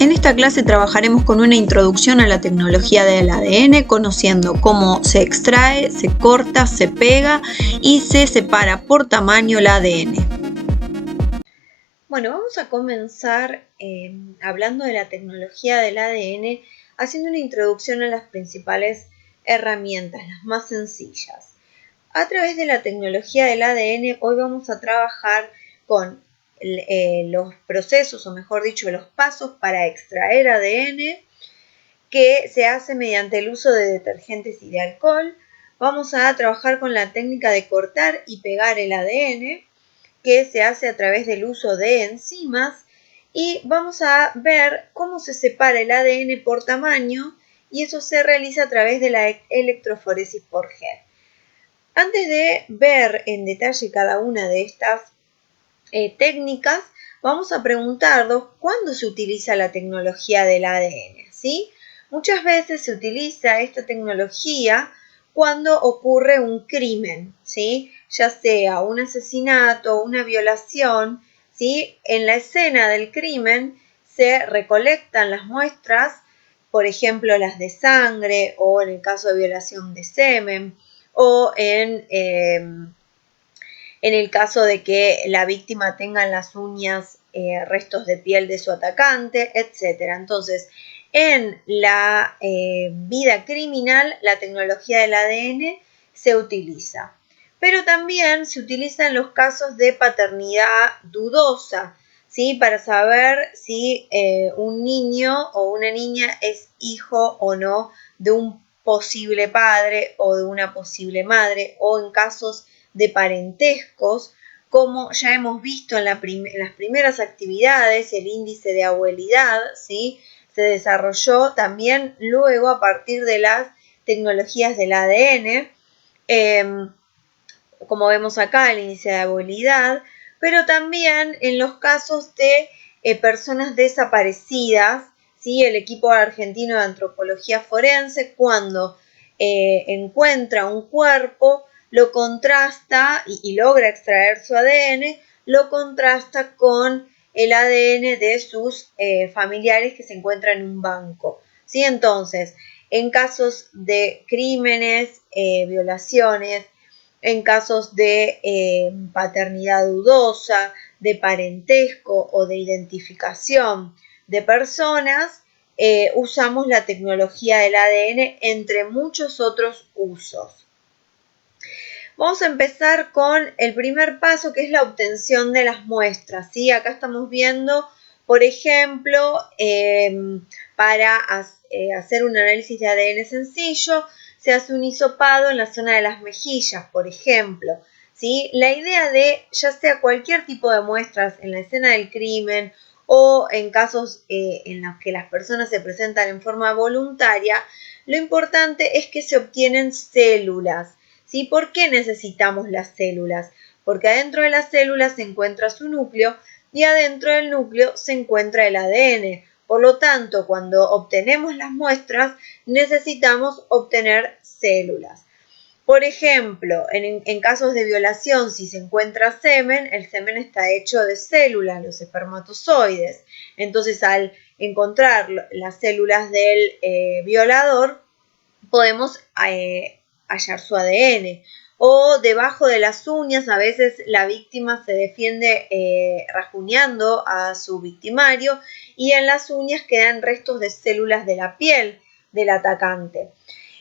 En esta clase trabajaremos con una introducción a la tecnología del ADN, conociendo cómo se extrae, se corta, se pega y se separa por tamaño el ADN. Bueno, vamos a comenzar hablando de la tecnología del ADN, haciendo una introducción a las principales herramientas, las más sencillas. A través de la tecnología del ADN, hoy vamos a trabajar con los procesos, o mejor dicho, los pasos para extraer ADN, que se hace mediante el uso de detergentes y de alcohol. Vamos a trabajar con la técnica de cortar y pegar el ADN, que se hace a través del uso de enzimas, y vamos a ver cómo se separa el ADN por tamaño, y eso se realiza a través de la electroforesis por gel. Antes de ver en detalle cada una de estas técnicas, vamos a preguntarnos cuándo se utiliza la tecnología del ADN, ¿sí? Muchas veces se utiliza esta tecnología cuando ocurre un crimen, ¿sí? Ya sea un asesinato, una violación, ¿sí? En la escena del crimen se recolectan las muestras, por ejemplo, las de sangre, o en el caso de violación de semen, o en el caso de que la víctima tenga en las uñas restos de piel de su atacante, etc. Entonces, en la vida criminal, la tecnología del ADN se utiliza. Pero también se utiliza en los casos de paternidad dudosa, ¿sí? Para saber si un niño o una niña es hijo o no de un posible padre o de una posible madre, o en casos de parentescos, como ya hemos visto en las primeras actividades, el índice de abuelidad, ¿sí? Se desarrolló también luego a partir de las tecnologías del ADN, como vemos acá, el índice de abuelidad, pero también en los casos de personas desaparecidas, ¿sí? El equipo argentino de antropología forense, cuando encuentra un cuerpo, lo contrasta y logra extraer su ADN, lo contrasta con el ADN de sus familiares que se encuentran en un banco, ¿sí? Entonces, en casos de crímenes, violaciones, en casos de paternidad dudosa, de parentesco o de identificación de personas, usamos la tecnología del ADN entre muchos otros usos. Vamos a empezar con el primer paso, que es la obtención de las muestras, ¿sí? Acá estamos viendo, por ejemplo, para hacer un análisis de ADN sencillo, se hace un hisopado en la zona de las mejillas, por ejemplo, ¿sí? La idea de, ya sea cualquier tipo de muestras en la escena del crimen o en casos en los que las personas se presentan en forma voluntaria, lo importante es que se obtienen células, ¿sí? ¿Por qué necesitamos las células? Porque adentro de las células se encuentra su núcleo y adentro del núcleo se encuentra el ADN. Por lo tanto, cuando obtenemos las muestras, necesitamos obtener células. Por ejemplo, en casos de violación, si se encuentra semen, el semen está hecho de células, los espermatozoides. Entonces, al encontrar las células del violador, podemos hallar su ADN. O debajo de las uñas, a veces la víctima se defiende rajuñando a su victimario, y en las uñas quedan restos de células de la piel del atacante.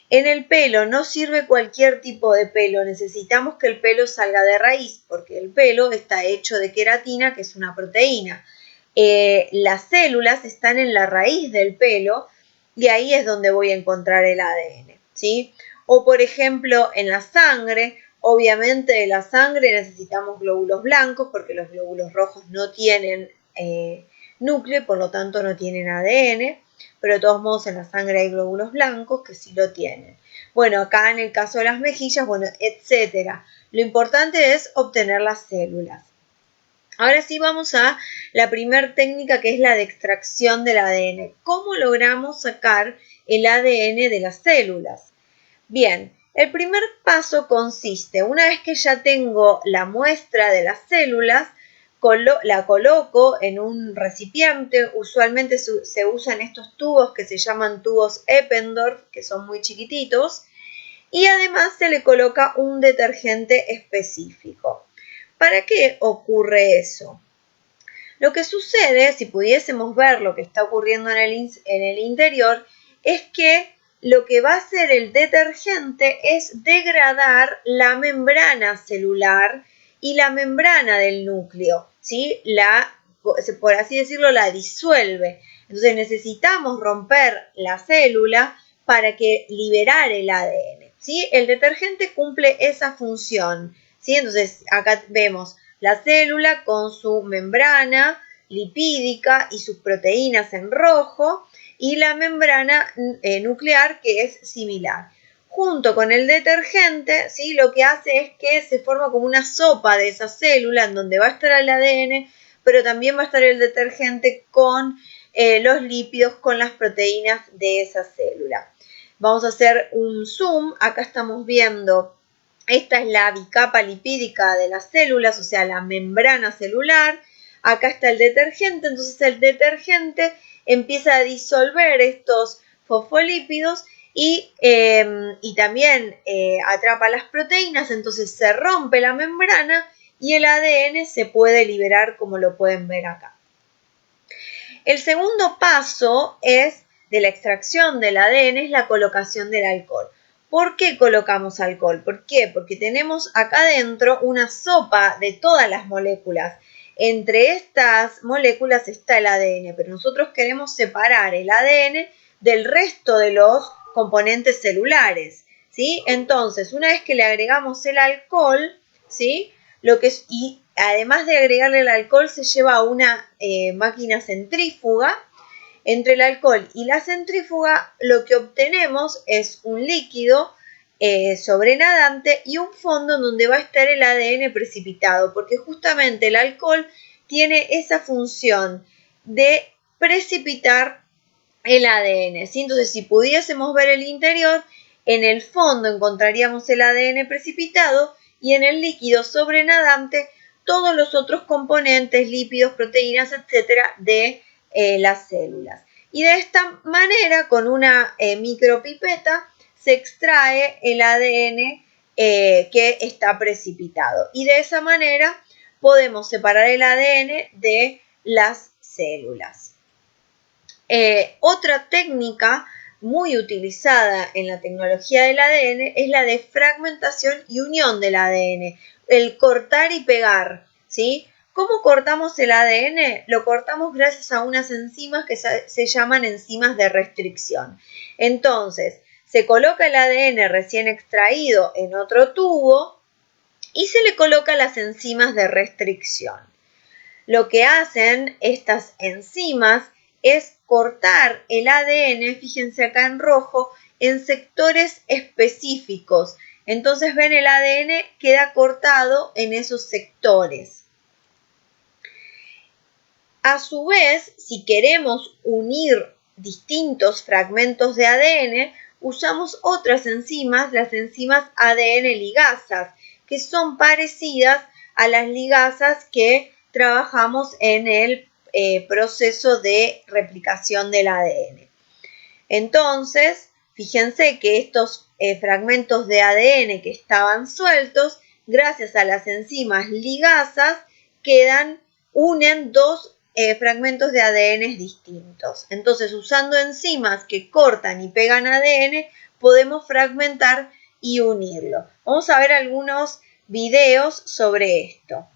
En el pelo no sirve cualquier tipo de pelo, necesitamos que el pelo salga de raíz, porque el pelo está hecho de queratina, que es una proteína. Las células están en la raíz del pelo, y ahí es donde voy a encontrar el ADN, ¿sí? O por ejemplo, en la sangre, obviamente de la sangre necesitamos glóbulos blancos, porque los glóbulos rojos no tienen núcleo y por lo tanto no tienen ADN, pero de todos modos en la sangre hay glóbulos blancos que sí lo tienen. Bueno, acá en el caso de las mejillas, bueno, etcétera. Lo importante es obtener las células. Ahora sí vamos a la primera técnica, que es la de extracción del ADN. ¿Cómo logramos sacar el ADN de las células? Bien, el primer paso consiste, una vez que ya tengo la muestra de las células, la coloco en un recipiente, usualmente se usan estos tubos que se llaman tubos Eppendorf, que son muy chiquititos, y además se le coloca un detergente específico. ¿Para qué ocurre eso? Lo que sucede, si pudiésemos ver lo que está ocurriendo en el interior, es que lo que va a hacer el detergente es degradar la membrana celular y la membrana del núcleo, ¿sí? Por así decirlo, la disuelve. Entonces necesitamos romper la célula para que liberar el ADN, ¿sí? El detergente cumple esa función, ¿sí? Entonces acá vemos la célula con su membrana lipídica y sus proteínas en rojo y la membrana nuclear que es similar. Junto con el detergente, ¿sí? Lo que hace es que se forma como una sopa de esa célula en donde va a estar el ADN, pero también va a estar el detergente con los lípidos, con las proteínas de esa célula. Vamos a hacer un zoom. Acá estamos viendo, esta es la bicapa lipídica de las células, o sea, la membrana celular. Acá está el detergente, entonces el detergente empieza a disolver estos fosfolípidos y también atrapa las proteínas, entonces se rompe la membrana y el ADN se puede liberar, como lo pueden ver acá. El segundo paso de la extracción del ADN es la colocación del alcohol. ¿Por qué colocamos alcohol? ¿Por qué? Porque tenemos acá adentro una sopa de todas las moléculas. Entre estas moléculas está el ADN, pero nosotros queremos separar el ADN del resto de los componentes celulares, ¿sí? Entonces, una vez que le agregamos el alcohol, ¿sí? Y además de agregarle el alcohol, se lleva a una máquina centrífuga. Entre el alcohol y la centrífuga, lo que obtenemos es un líquido sobrenadante y un fondo en donde va a estar el ADN precipitado, porque justamente el alcohol tiene esa función de precipitar el ADN, ¿sí? Entonces, si pudiésemos ver el interior, en el fondo encontraríamos el ADN precipitado y en el líquido sobrenadante todos los otros componentes, lípidos, proteínas, etcétera, de las células. Y de esta manera, con una micropipeta, se extrae el ADN que está precipitado. Y de esa manera podemos separar el ADN de las células. Otra técnica muy utilizada en la tecnología del ADN es la de fragmentación y unión del ADN, el cortar y pegar, ¿sí? ¿Cómo cortamos el ADN? Lo cortamos gracias a unas enzimas que se llaman enzimas de restricción. Entonces, se coloca el ADN recién extraído en otro tubo y se le coloca las enzimas de restricción. Lo que hacen estas enzimas es cortar el ADN, fíjense acá en rojo, en sectores específicos. Entonces ven, el ADN queda cortado en esos sectores. A su vez, si queremos unir distintos fragmentos de ADN, usamos otras enzimas, las enzimas ADN ligasas, que son parecidas a las ligasas que trabajamos en el proceso de replicación del ADN. Entonces, fíjense que estos fragmentos de ADN que estaban sueltos, gracias a las enzimas ligasas, unen dos fragmentos de ADN distintos. Entonces, usando enzimas que cortan y pegan ADN, podemos fragmentar y unirlo. Vamos a ver algunos videos sobre esto.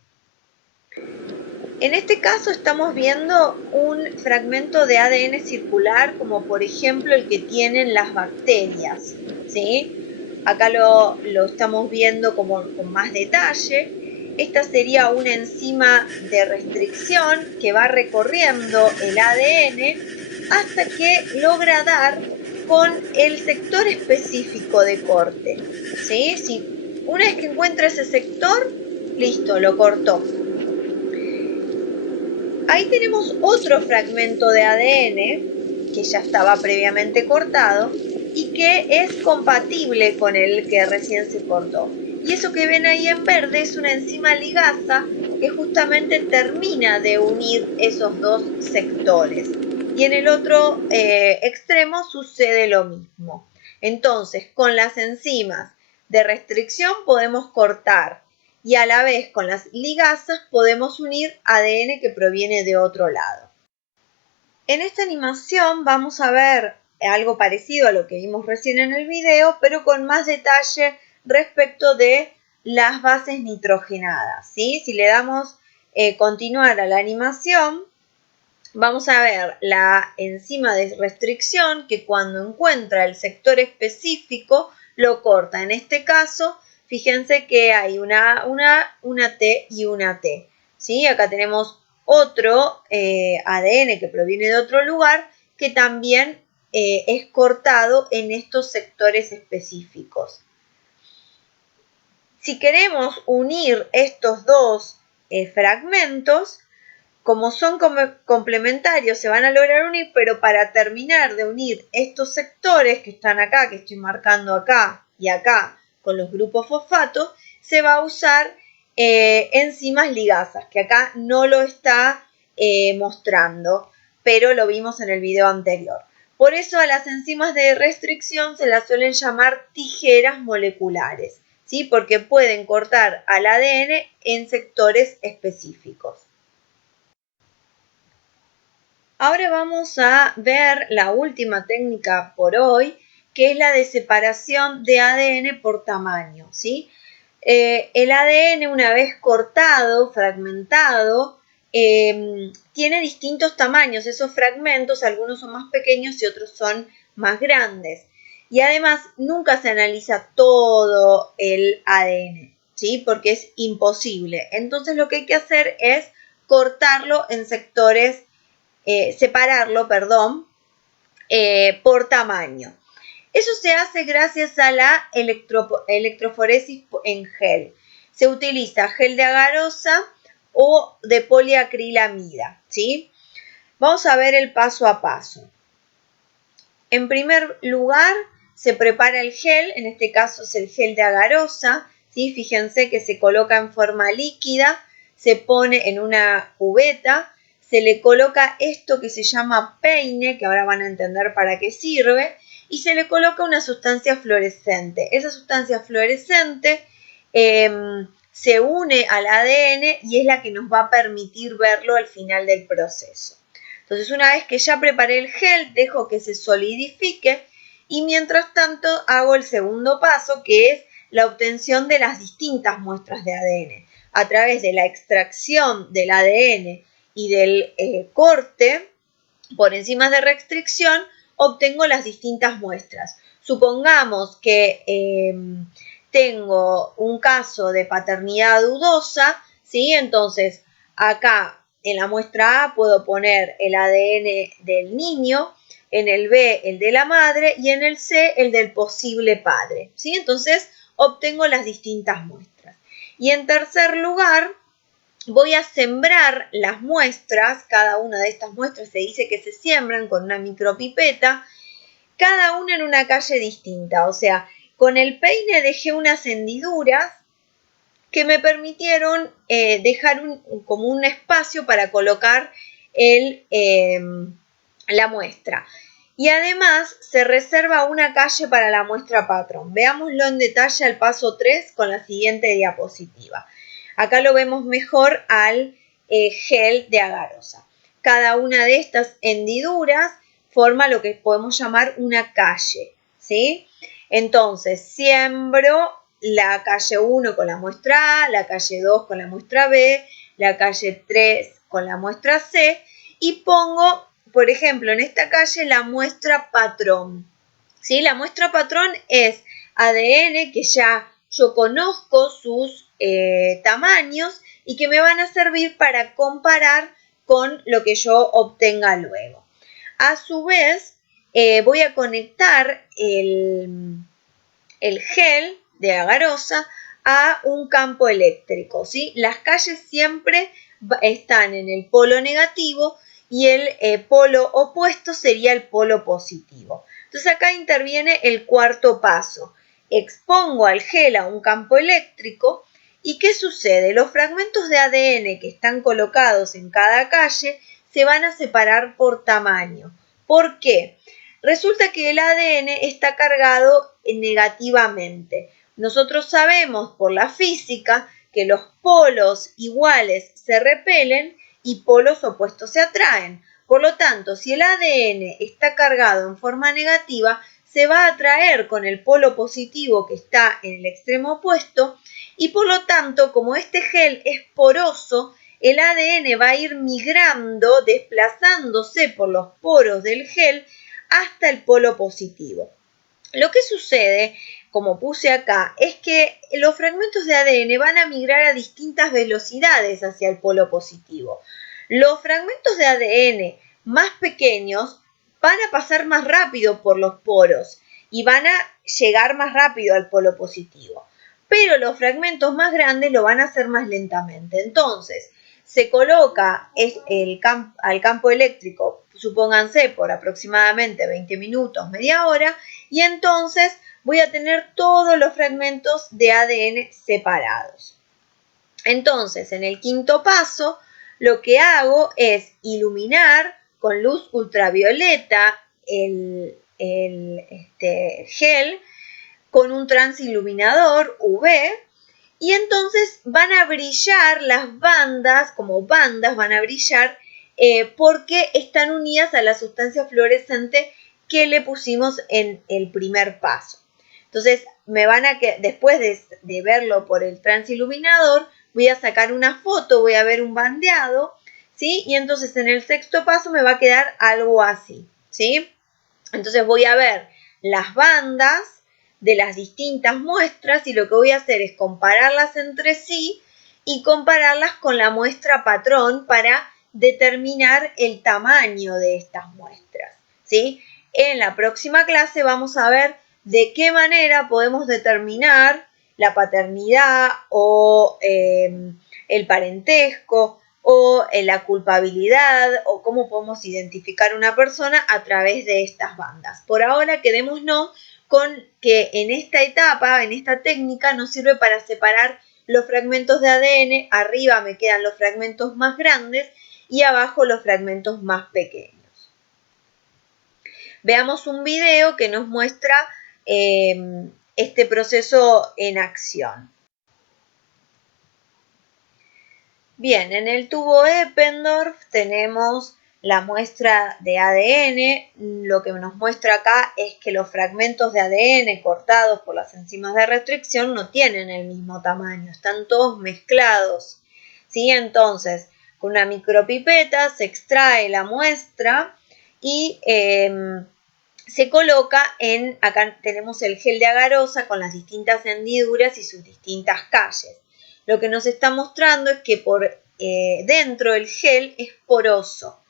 En este caso estamos viendo un fragmento de ADN circular, como por ejemplo el que tienen las bacterias, ¿sí? Acá lo estamos viendo con más detalle. Esta sería una enzima de restricción que va recorriendo el ADN hasta que logra dar con el sector específico de corte, ¿sí? Una vez que encuentra ese sector, listo, lo cortó. Ahí tenemos otro fragmento de ADN que ya estaba previamente cortado y que es compatible con el que recién se cortó. Y eso que ven ahí en verde es una enzima ligasa que justamente termina de unir esos dos sectores. Y en el otro extremo sucede lo mismo. Entonces, con las enzimas de restricción podemos cortar y a la vez con las ligasas podemos unir ADN que proviene de otro lado. En esta animación vamos a ver algo parecido a lo que vimos recién en el video, pero con más detalle respecto de las bases nitrogenadas, ¿sí? Si le damos continuar a la animación, vamos a ver la enzima de restricción que cuando encuentra el sector específico lo corta. En este caso, fíjense que hay una T y una T, ¿sí? Acá tenemos otro ADN que proviene de otro lugar que también es cortado en estos sectores específicos. Si queremos unir estos dos fragmentos, como son complementarios, se van a lograr unir, pero para terminar de unir estos sectores que están acá, que estoy marcando acá y acá con los grupos fosfato, se va a usar enzimas ligasas, que acá no lo está mostrando, pero lo vimos en el video anterior. Por eso a las enzimas de restricción se las suelen llamar tijeras moleculares, ¿sí? Porque pueden cortar al ADN en sectores específicos. Ahora vamos a ver la última técnica por hoy, que es la de separación de ADN por tamaño, ¿sí? El ADN, una vez cortado, fragmentado, tiene distintos tamaños. Esos fragmentos, algunos son más pequeños y otros son más grandes. Y además, nunca se analiza todo el ADN, ¿sí? Porque es imposible. Entonces, lo que hay que hacer es cortarlo en sectores separarlo, perdón, por tamaño. Eso se hace gracias a la electroforesis en gel. Se utiliza gel de agarosa o de poliacrilamida, ¿sí? Vamos a ver el paso a paso. En primer lugar, se prepara el gel, en este caso es el gel de agarosa, ¿sí? Fíjense que se coloca en forma líquida, se pone en una cubeta, se le coloca esto que se llama peine, que ahora van a entender para qué sirve, y se le coloca una sustancia fluorescente. Esa sustancia fluorescente se une al ADN y es la que nos va a permitir verlo al final del proceso. Entonces, una vez que ya preparé el gel, dejo que se solidifique y mientras tanto hago el segundo paso, que es la obtención de las distintas muestras de ADN. A través de la extracción del ADN y del corte por enzimas de restricción, obtengo las distintas muestras. Supongamos que tengo un caso de paternidad dudosa, ¿sí? Entonces, acá en la muestra A puedo poner el ADN del niño, en el B el de la madre y en el C el del posible padre, ¿sí? Entonces, obtengo las distintas muestras. Y en tercer lugar, voy a sembrar las muestras, cada una de estas muestras se dice que se siembran con una micropipeta, cada una en una calle distinta. O sea, con el peine dejé unas hendiduras que me permitieron dejar como un espacio para colocar la muestra. Y además se reserva una calle para la muestra patrón. Veámoslo en detalle al paso 3 con la siguiente diapositiva. Acá lo vemos mejor al gel de agarosa. Cada una de estas hendiduras forma lo que podemos llamar una calle, ¿sí? Entonces, siembro la calle 1 con la muestra A, la calle 2 con la muestra B, la calle 3 con la muestra C y pongo, por ejemplo, en esta calle la muestra patrón, ¿sí? La muestra patrón es ADN que ya yo conozco sus tamaños y que me van a servir para comparar con lo que yo obtenga luego. A su vez, voy a conectar el gel de agarosa a un campo eléctrico, ¿sí? Las calles siempre están en el polo negativo y el polo opuesto sería el polo positivo. Entonces acá interviene el cuarto paso. Expongo al gel a un campo eléctrico ¿Y qué sucede? Los fragmentos de ADN que están colocados en cada calle se van a separar por tamaño. ¿Por qué? Resulta que el ADN está cargado negativamente. Nosotros sabemos por la física que los polos iguales se repelen y polos opuestos se atraen. Por lo tanto, si el ADN está cargado en forma negativa, se va a atraer con el polo positivo que está en el extremo opuesto y por lo tanto, como este gel es poroso, el ADN va a ir migrando, desplazándose por los poros del gel hasta el polo positivo. Lo que sucede, como puse acá, es que los fragmentos de ADN van a migrar a distintas velocidades hacia el polo positivo. Los fragmentos de ADN más pequeños van a pasar más rápido por los poros y van a llegar más rápido al polo positivo. Pero los fragmentos más grandes lo van a hacer más lentamente. Entonces, se coloca al campo eléctrico, supónganse, por aproximadamente 20 minutos, media hora, y entonces voy a tener todos los fragmentos de ADN separados. Entonces, en el quinto paso, lo que hago es iluminar con luz ultravioleta el gel con un transiluminador UV y entonces van a brillar las bandas, como bandas van a brillar porque están unidas a la sustancia fluorescente que le pusimos en el primer paso. Entonces, después de verlo por el transiluminador, voy a sacar una foto, voy a ver un bandeado, ¿sí? Y entonces en el sexto paso me va a quedar algo así, ¿sí? Entonces voy a ver las bandas de las distintas muestras y lo que voy a hacer es compararlas entre sí y compararlas con la muestra patrón para determinar el tamaño de estas muestras, ¿sí? En la próxima clase vamos a ver de qué manera podemos determinar la paternidad o el parentesco o la culpabilidad o cómo podemos identificar una persona a través de estas bandas. Por ahora quedémonos con que en esta etapa, en esta técnica, nos sirve para separar los fragmentos de ADN. Arriba me quedan los fragmentos más grandes y abajo los fragmentos más pequeños. Veamos un video que nos muestra este proceso en acción. Bien, en el tubo Eppendorf tenemos la muestra de ADN. Lo que nos muestra acá es que los fragmentos de ADN cortados por las enzimas de restricción no tienen el mismo tamaño, están todos mezclados, ¿sí? Entonces, con una micropipeta se extrae la muestra y se coloca acá tenemos el gel de agarosa con las distintas hendiduras y sus distintas calles. Lo que nos está mostrando es que por dentro el gel es poroso.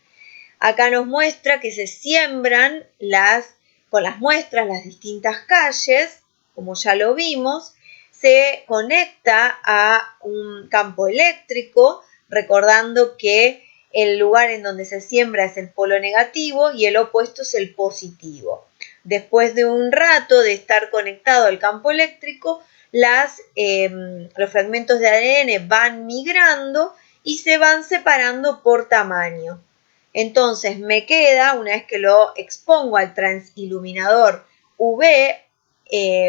Acá nos muestra que se siembran con las muestras las distintas calles, como ya lo vimos, se conecta a un campo eléctrico, recordando que el lugar en donde se siembra es el polo negativo y el opuesto es el positivo. Después de un rato de estar conectado al campo eléctrico, los fragmentos de ADN van migrando y se van separando por tamaño. Entonces me queda, una vez que lo expongo al transiluminador UV,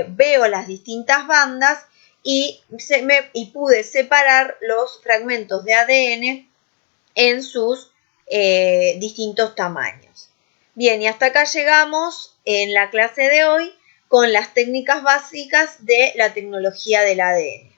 veo las distintas bandas y pude separar los fragmentos de ADN en sus distintos tamaños. Bien, y hasta acá llegamos en la clase de hoy con las técnicas básicas de la tecnología del ADN.